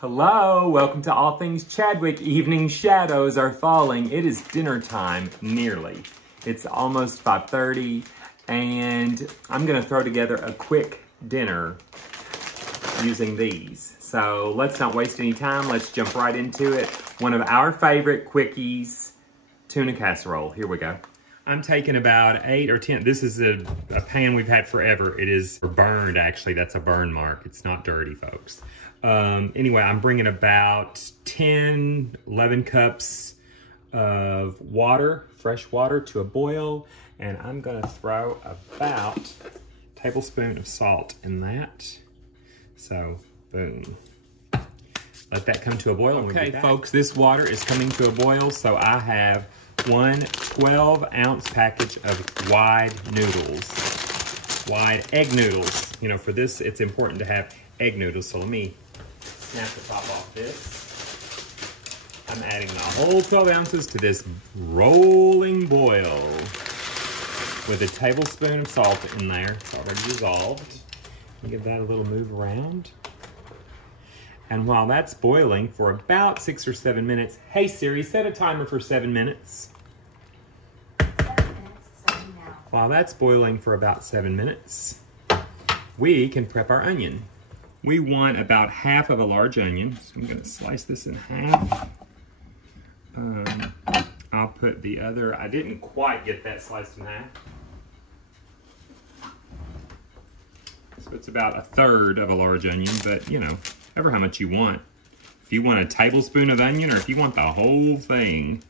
Hello, welcome to All Things Chadwick. Evening shadows are falling. It is dinner time, nearly. It's almost 5:30, and I'm gonna throw together a quick dinner using these. So let's not waste any time. Let's jump right into it. One of our favorite quickies, tuna casserole. Here we go. I'm taking about 8 or 10. This is a pan we've had forever. It is burned, actually. That's a burn mark. It's not dirty, folks. Anyway, I'm bringing about 10, 11 cups of water, fresh water, to a boil. And I'm gonna throw about a tablespoon of salt in that. So, boom. Let that come to a boil. Okay, folks, this water is coming to a boil. So I have one 12-ounce package of wide noodles. Wide egg noodles. You know, for this, it's important to have egg noodles. So let me snap the top off this. I'm adding the whole 12 ounces to this rolling boil with a tablespoon of salt in there. It's already dissolved. Give that a little move around. And while that's boiling for about 6 or 7 minutes, hey Siri, set a timer for 7 minutes. 7 minutes, starting now. While that's boiling for about 7 minutes, we can prep our onion. We want about half of a large onion, so I'm gonna slice this in half. I'll put the other, I didn't quite get that sliced in half. So it's about a third of a large onion, but you know, ever how much you want. If you want a tablespoon of onion or if you want the whole thing,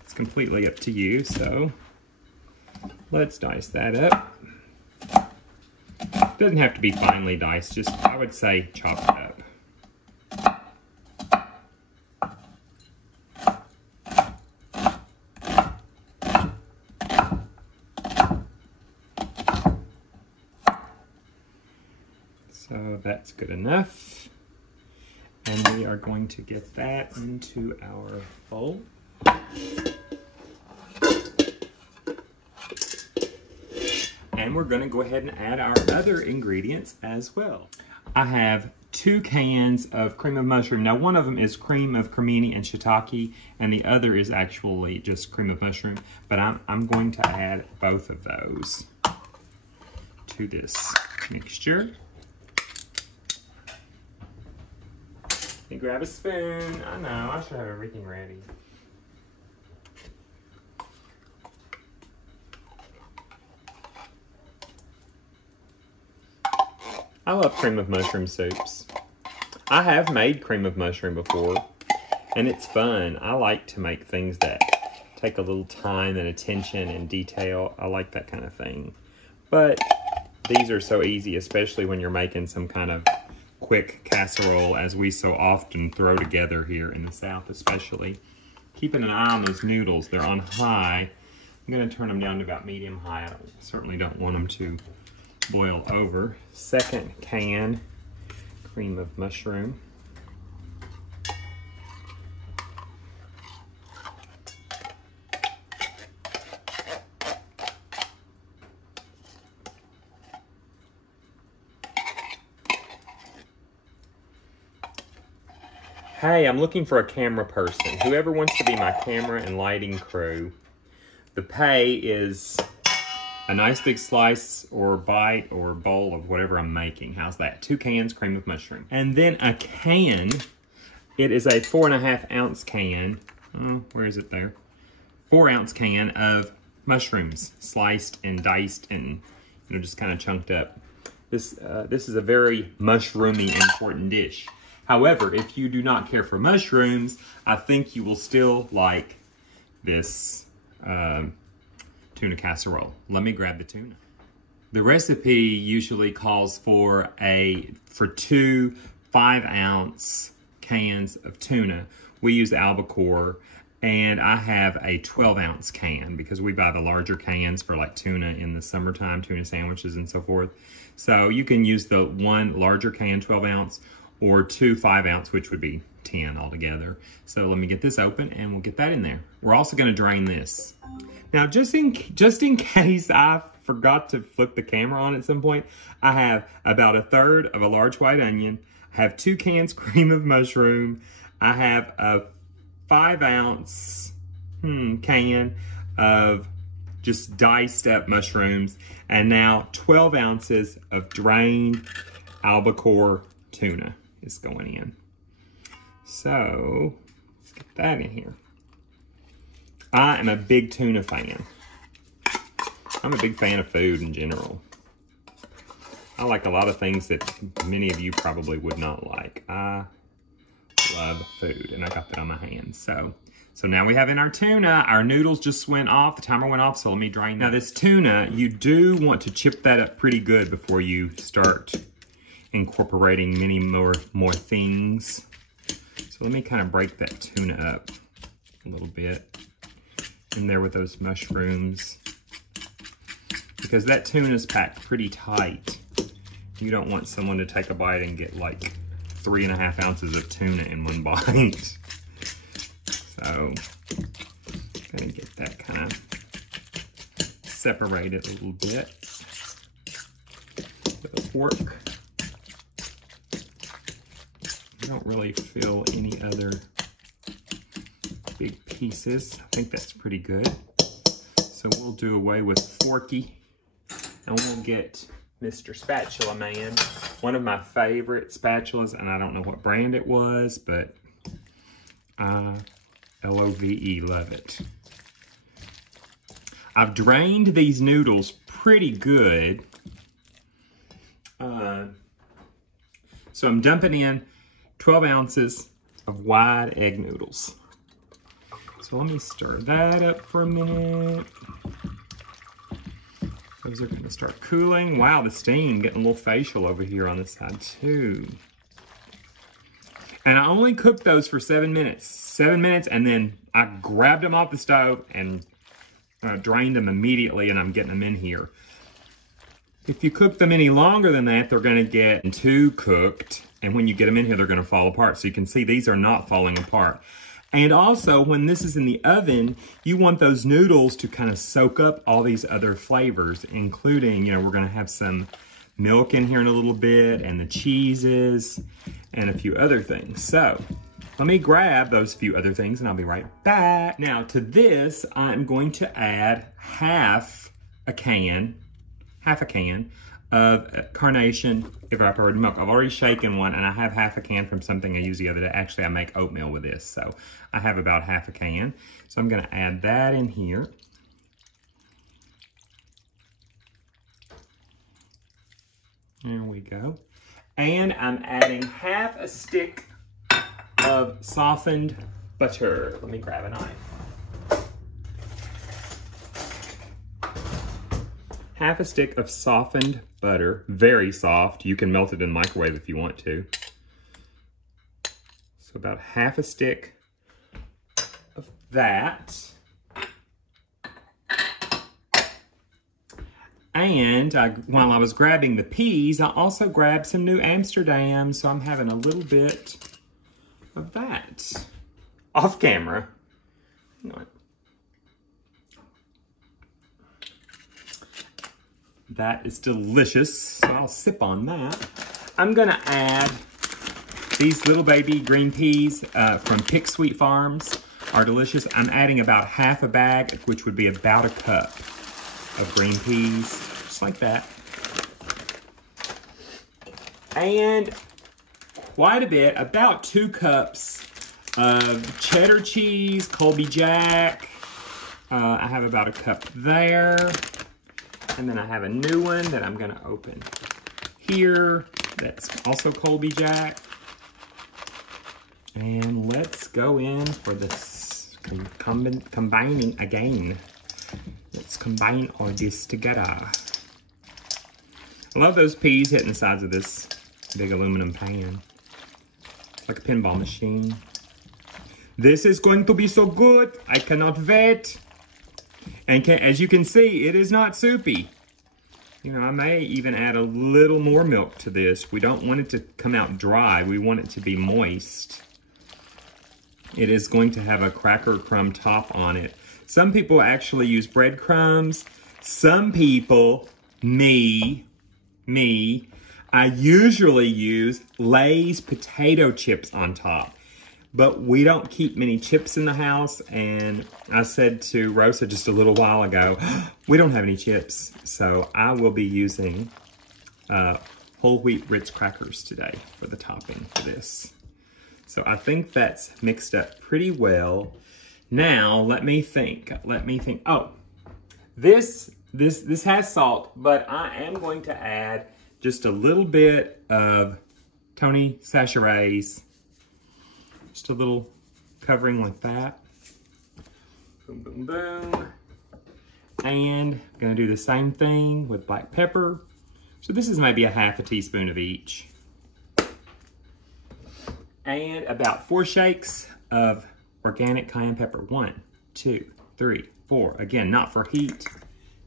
it's completely up to you. So let's dice that up. Doesn't have to be finely diced, just I would say chop it up. So that's good enough. And we are going to get that into our bowl. And we're gonna go ahead and add our other ingredients as well. I have 2 cans of cream of mushroom. Now one of them is cream of cremini and shiitake, and the other is actually just cream of mushroom, but I'm going to add both of those to this mixture. Let me grab a spoon. I know, I should have everything ready. I love cream of mushroom soups. I have made cream of mushroom before, and it's fun. I like to make things that take a little time and attention and detail. I like that kind of thing. But these are so easy, especially when you're making some kind of quick casserole, as we so often throw together here in the South especially. Keeping an eye on those noodles. They're on high. I'm going to turn them down to about medium-high. I certainly don't want them to boil over. Second can, cream of mushroom. Hey, I'm looking for a camera person. Whoever wants to be my camera and lighting crew. The pay is a nice big slice or bite or bowl of whatever I'm making. How's that? 2 cans cream of mushroom. And then a can. It is a 4.5 ounce can. Oh, where is it there? 4 ounce can of mushrooms, sliced and diced and, you know, just kind of chunked up. This is a very mushroomy important dish. However, if you do not care for mushrooms, I think you will still like this tuna casserole. Let me grab the tuna. The recipe usually calls for 2 5-ounce cans of tuna. We use Albacore, and I have a 12-ounce can because we buy the larger cans for like tuna in the summertime, tuna sandwiches and so forth. So you can use the one larger can, 12-ounce, or 2 5-ounce, which would be 10 altogether. So let me get this open and we'll get that in there. We're also gonna drain this. Now, just in case I forgot to flip the camera on at some point, I have about a third of a large white onion. I have 2 cans cream of mushroom. I have a 5-ounce can of just diced up mushrooms, and now 12 ounces of drained albacore tuna is going in. So let's get that in here. I am a big tuna fan. I'm a big fan of food in general. I like a lot of things that many of you probably would not like. I love food, and I got that on my hands. So now we have in our tuna. Our noodles just went off. The timer went off, so let me drain that. Now this tuna, you do want to chip that up pretty good before you start incorporating many more things. So let me kind of break that tuna up a little bit in there with those mushrooms, because that tuna is packed pretty tight. You don't want someone to take a bite and get like 3.5 ounces of tuna in one bite. So, gonna get that kind of separated a little bit with the fork. I don't really feel any other big pieces. I think that's pretty good. So we'll do away with Forky, and we'll get Mr. Spatula Man, one of my favorite spatulas, and I don't know what brand it was, but L-O-V-E, love it. I've drained these noodles pretty good. So I'm dumping in 12 ounces of wide egg noodles. So let me stir that up for a minute. Those are gonna start cooling. Wow, the steam getting a little facial over here on this side too. And I only cooked those for 7 minutes. 7 minutes, and then I grabbed them off the stove and drained them immediately, and I'm getting them in here. If you cook them any longer than that, they're gonna get too cooked, and when you get them in here, they're gonna fall apart. So you can see these are not falling apart. And also, when this is in the oven, you want those noodles to kind of soak up all these other flavors, including, we're gonna have some milk in here in a little bit, and the cheeses, and a few other things. So, let me grab those few other things, and I'll be right back. Now, to this, I'm going to add half a can of Carnation evaporated milk. I've already shaken one, and I have half a can from something I used the other day. Actually, I make oatmeal with this, so I have about half a can. So I'm gonna add that in here. There we go. And I'm adding half a stick of softened butter. Let me grab a knife. Half a stick of softened butter, very soft. You can melt it in the microwave if you want to. So about half a stick of that. And while I was grabbing the peas, I also grabbed some New Amsterdam, so I'm having a little bit of that off camera. Hang on. That is delicious, so I'll sip on that. I'm gonna add these little baby green peas from Pick Sweet Farms. Are delicious. I'm adding about half a bag, which would be about a cup of green peas, just like that. And quite a bit, about 2 cups of cheddar cheese, Colby Jack. I have about a cup there. And then I have a new one that I'm gonna open here. That's also Colby Jack. And let's go in for this combining again. Let's combine all this together. I love those peas hitting the sides of this big aluminum pan. It's like a pinball machine. This is going to be so good. I cannot wait. And as you can see, it is not soupy. I may even add a little more milk to this. We don't want it to come out dry. We want it to be moist. It is going to have a cracker crumb top on it. Some people actually use breadcrumbs. Some people, me, I usually use Lay's potato chips on top, but we don't keep many chips in the house, and I said to Rosa just a little while ago, we don't have any chips, so I will be using whole wheat Ritz crackers today for the topping for this. So I think that's mixed up pretty well. Now, let me think. Oh, this has salt, but I am going to add just a little bit of Tony Chachere's. Just a little covering like that. Boom, boom, boom. And I'm gonna do the same thing with black pepper. So this is maybe a half a teaspoon of each. And about 4 shakes of organic cayenne pepper. 1, 2, 3, 4. Again, not for heat,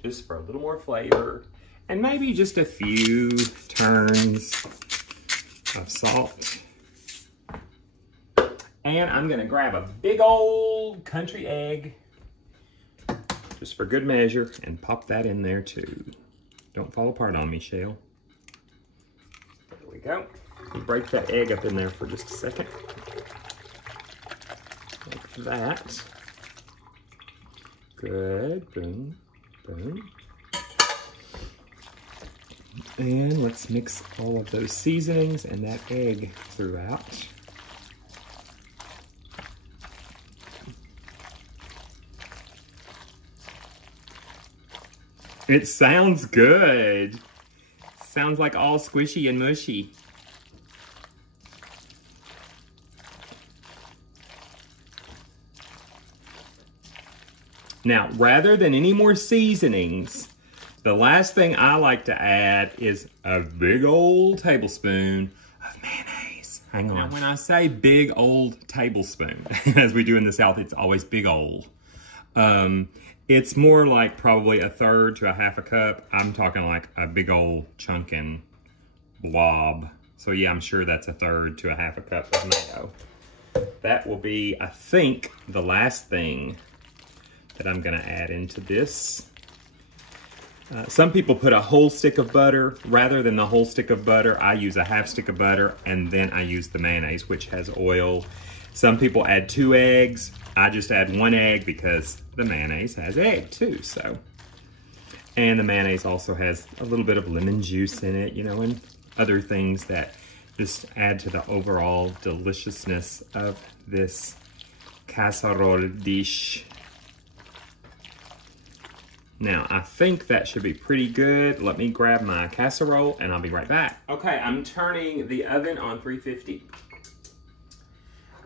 just for a little more flavor. And maybe just a few turns of salt. And I'm gonna grab a big old country egg, just for good measure, and pop that in there too. Don't fall apart on me, Shell. There we go. Break that egg up in there for just a second. Like that. Good, boom, boom. And let's mix all of those seasonings and that egg throughout. It sounds good. Sounds like all squishy and mushy. Now, rather than any more seasonings, the last thing I like to add is a big old tablespoon of mayonnaise. Hang on. Now, when I say big old tablespoon, as we do in the South, it's always big old. It's more like probably 1/3 to 1/2 cup. I'm talking like a big old chunkin' blob. So yeah, I'm sure that's 1/3 to 1/2 cup of mayo. That will be, I think, the last thing that I'm gonna add into this. Some people put a whole stick of butter. Rather than the whole stick of butter, I use a 1/2 stick of butter, and then I use the mayonnaise, which has oil. Some people add 2 eggs. I just add 1 egg because the mayonnaise has egg too, so. And the mayonnaise also has a little bit of lemon juice in it, you know, and other things that just add to the overall deliciousness of this casserole dish. Now, I think that should be pretty good. Let me grab my casserole and I'll be right back. Okay, I'm turning the oven on 350.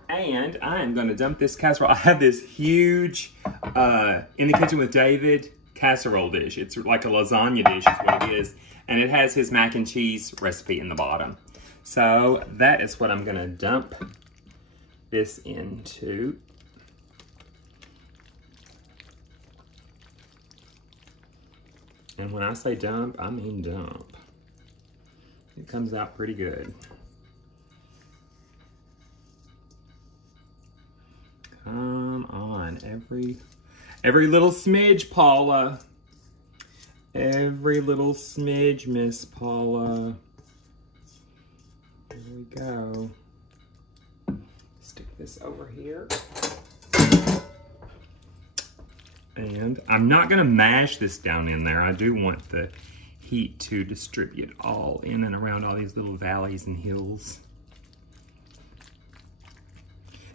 And I am gonna dump this casserole. I have this huge, in the kitchen with David, casserole dish. It's like a lasagna dish is what it is. And it has his mac and cheese recipe in the bottom. So that is what I'm gonna dump this into. And when I say dump, I mean dump. It comes out pretty good. Come on, every little smidge, Paula. Every little smidge, Miss Paula. There we go. Stick this over here. And I'm not gonna mash this down in there. I do want the heat to distribute all in and around all these little valleys and hills.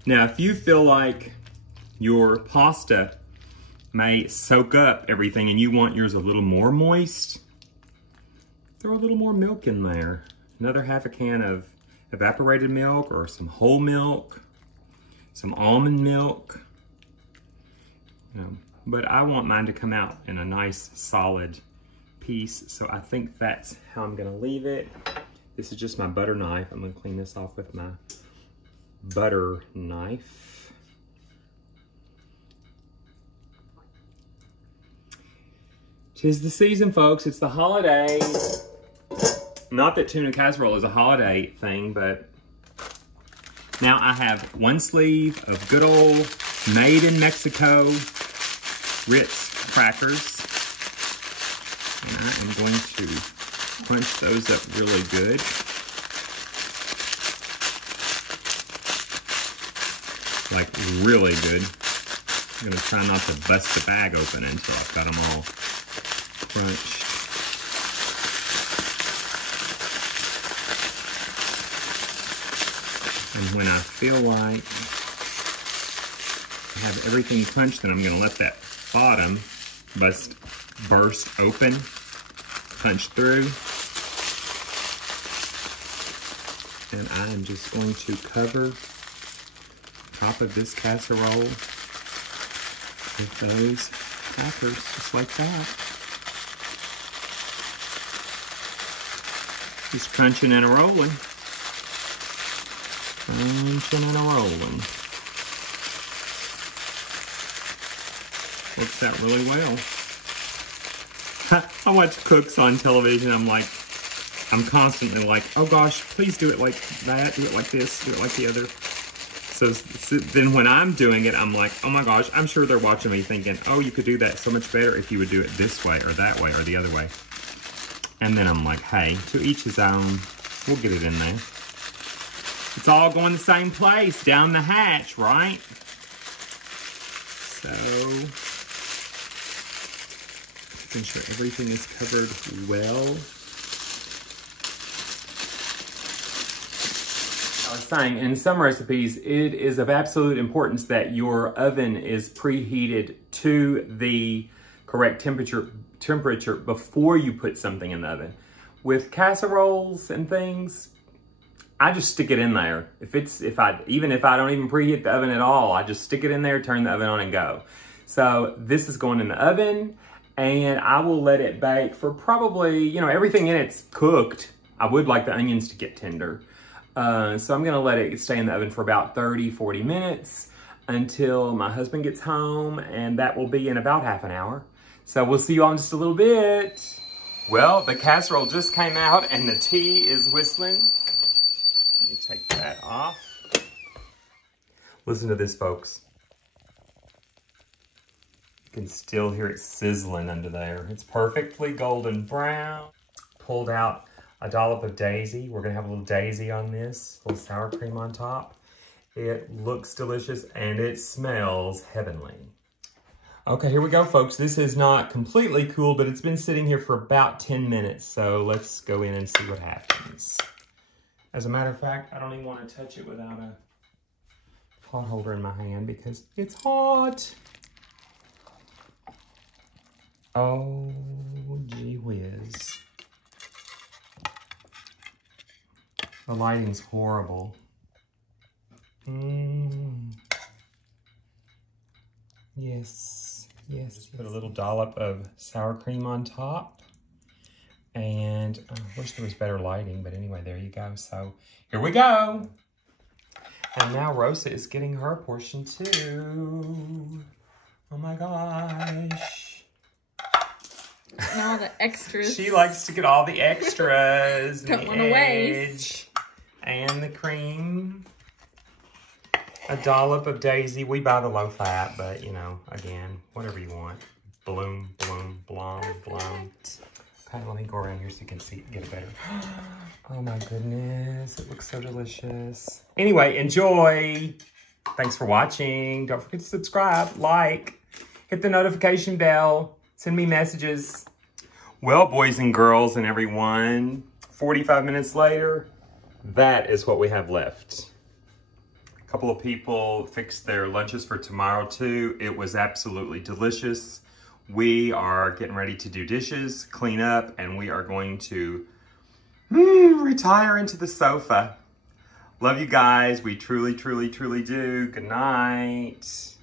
Now, if you feel like your pasta may soak up everything and you want yours a little more moist, throw a little more milk in there. Another 1/2 can of evaporated milk or some whole milk, some almond milk. You know, but I want mine to come out in a nice solid piece, so I think that's how I'm gonna leave it. This is just my butter knife. I'm gonna clean this off with my butter knife. Tis the season, folks. It's the holidays. Not that tuna casserole is a holiday thing, but now I have 1 sleeve of good old made in Mexico Ritz crackers. And I am going to Crunch those up really good. Like really good. I'm gonna try not to bust the bag open until I've got them all crunched. And when I feel like I have everything crunched, then I'm gonna let that bottom burst open, punch through. And I am just going to cover top of this casserole with those crackers, just like that. Just crunching and a rolling. Crunching and a rolling. Works out really well. I watch cooks on television. I'm constantly like, oh gosh, please do it like that, do it like this, do it like the other. So then when I'm doing it, I'm like, oh my gosh, I'm sure they're watching me thinking, oh, you could do that so much better if you would do it this way or that way or the other way. And then I'm like, hey, to each his own. We'll get it in there. It's all going the same place, down the hatch, right? So, making sure everything is covered well. I was saying, in some recipes, it is of absolute importance that your oven is preheated to the correct temperature before you put something in the oven. With casseroles and things, I just stick it in there. Even if I don't even preheat the oven at all, I just stick it in there, turn the oven on and go. So this is going in the oven and I will let it bake for probably, everything in it's cooked. I would like the onions to get tender. So I'm gonna let it stay in the oven for about 30, 40 minutes until my husband gets home, and that will be in about half an hour. So we'll see you all in just a little bit. Well, the casserole just came out and the tea is whistling. Let me take that off. Listen to this, folks. You can still hear it sizzling under there. It's perfectly golden brown. Pulled out a dollop of daisy. We're gonna have a little daisy on this, a little sour cream on top. It looks delicious and it smells heavenly. Okay, here we go, folks. This is not completely cool, but it's been sitting here for about 10 minutes. So let's go in and see what happens. As a matter of fact, I don't even want to touch it without a pot holder in my hand because it's hot. Oh, gee whiz. The lighting's horrible. Yes, yes. Just put a little dollop of sour cream on top. And I wish there was better lighting, but anyway, there you go. So here we go. And now Rosa is getting her portion too. Oh my gosh. And all the extras. She likes to get all the extras. Don't want to waste. And the cream. A dollop of daisy. We buy the low fat, but again, whatever you want. Bloom, bloom, blom, blom. Okay, let me go around here so you can see, get it better. Oh my goodness, it looks so delicious. Anyway, enjoy. Thanks for watching. Don't forget to subscribe, like, hit the notification bell, send me messages. Well, boys and girls and everyone, 45 minutes later, that is what we have left. A couple of people fixed their lunches for tomorrow too. It was absolutely delicious. We are getting ready to do dishes, clean up, and we are going to retire into the sofa. Love you guys. We truly, truly, truly do. Good night.